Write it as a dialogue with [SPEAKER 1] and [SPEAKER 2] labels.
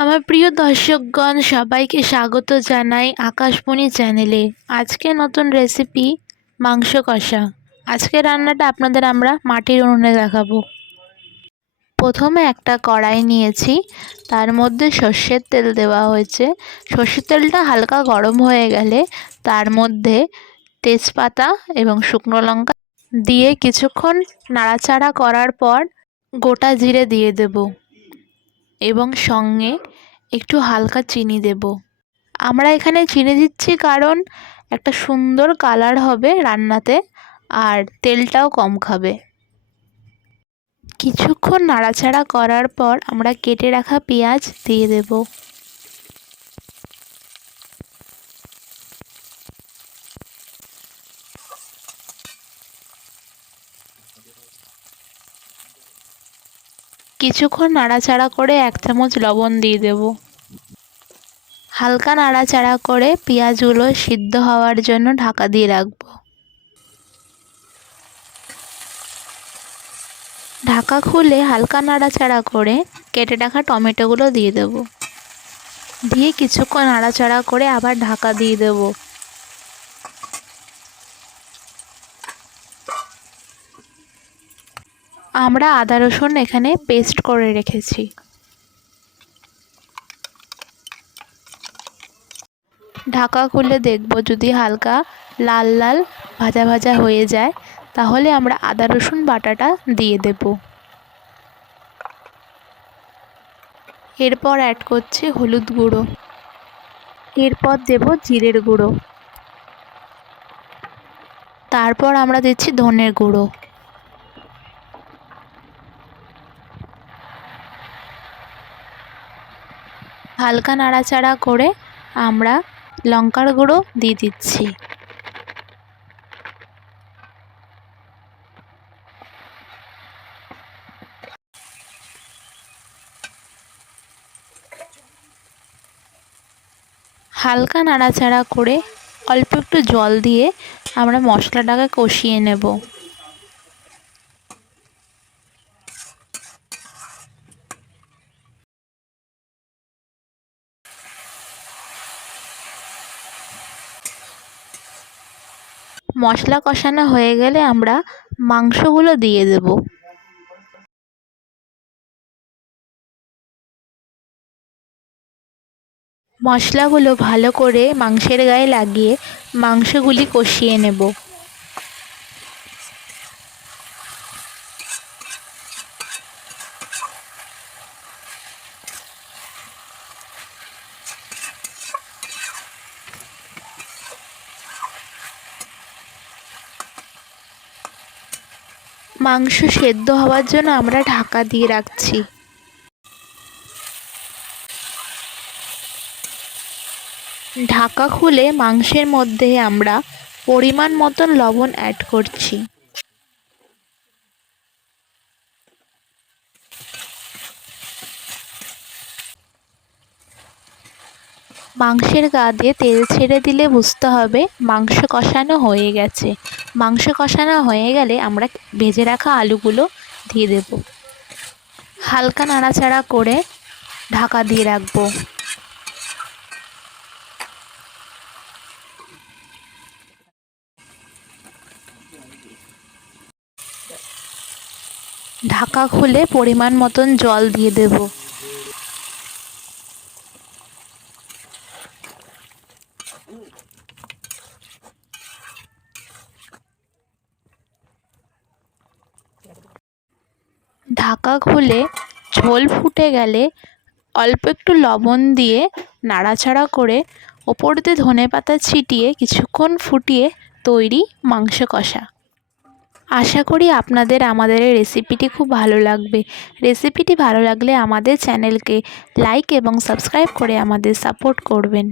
[SPEAKER 1] আমার প্রিয় দর্শকগণ, সবাইকে স্বাগত জানাই আকাশমণি চ্যানেলে। আজকে নতুন রেসিপি মাংস কষা। আজকে রান্নাটা আপনাদের আমরা মাটির উনুনে দেখাবো। প্রথমে একটা কড়াই নিয়েছি, তার মধ্যে সর্ষের তেল দেওয়া হয়েছে। সর্ষের তেলটা হালকা গরম হয়ে গেলে তার মধ্যে তেজপাতা এবং শুকনো লঙ্কা দিয়ে কিছুক্ষণ নাড়াচাড়া করার পর গোটা জিরে দিয়ে দেব। এবং সঙ্গে একটু হালকা চিনি দেব। আমরা এখানে চিনি দিচ্ছি কারণ একটা সুন্দর কালার হবে রান্নাতে আর তেলটাও কম খাবে। কিছুক্ষণ নাড়াচাড়া করার পর আমরা কেটে রাখা পেঁয়াজ দিয়ে দেব। কিছুক্ষণ নাড়াচাড়া করে এক চামচ লবণ দিয়ে দেব। হালকা নাড়াচাড়া করে পেঁয়াজগুলো সিদ্ধ হওয়ার জন্য ঢাকা দিয়ে রাখব। ঢাকা খুলে হালকা নাড়াচাড়া করে কেটে রাখা টমেটোগুলো দিয়ে দেব। দিয়ে কিছুক্ষণ নাড়াচাড়া করে আবার ঢাকা দিয়ে দেব। আমরা আদা রসুন এখানে পেস্ট করে রেখেছি। ঢাকা খুলে দেখব যদি হালকা লাল লাল ভাজা ভাজা হয়ে যায়, তাহলে আমরা আদা রসুন বাটাটা দিয়ে দেব। এরপর অ্যাড করছি হলুদ গুঁড়ো। এরপর দেব জিরের গুঁড়ো। তারপর আমরা দিচ্ছি ধনের গুঁড়ো। হালকা নাড়াচাড়া করে আমরা লঙ্কার গুঁড়ো দিয়ে দিচ্ছি। হালকা নাড়াচাড়া করে অল্প একটু জল দিয়ে আমরা মশলাটাকে কষিয়ে নেব। মশলা কষানো হয়ে গেলে আমরা মাংসগুলো দিয়ে দেব। মশলাগুলো ভালো করে মাংসের গায়ে লাগিয়ে মাংসগুলি কষিয়ে নেব। মাংস সেদ্ধ হওয়ার জন্য আমরা ঢাকা দিয়ে রাখছি। ঢাকা খুলে মাংসের মধ্যে আমরা পরিমাণ মতন লবণ অ্যাড করছি। মাংসের গা দিয়ে তেল ছেড়ে দিলে বুঝতে হবে মাংস কষানো হয়ে গেছে। মাংস কষানো হয়ে গেলে আমরা ভেজে রাখা আলুগুলো দিয়ে দেব। হালকা নাড়াচাড়া করে ঢাকা দিয়ে রাখব। ঢাকা খুলে পরিমাণ মতন জল দিয়ে দেব। ঢাকা খুলে ঝোল ফুটে গেলে অল্প একটু লবণ দিয়ে নাড়াচাড়া করে ওপর দিয়ে ধনে পাতা ছিটিয়ে কিছুক্ষণ ফুটিয়ে তৈরি মাংস কষা। আশা করি আপনাদের আমাদের এই রেসিপিটি খুব ভালো লাগবে। রেসিপিটি ভালো লাগলে আমাদের চ্যানেলকে লাইক এবং সাবস্ক্রাইব করে আমাদের সাপোর্ট করবেন।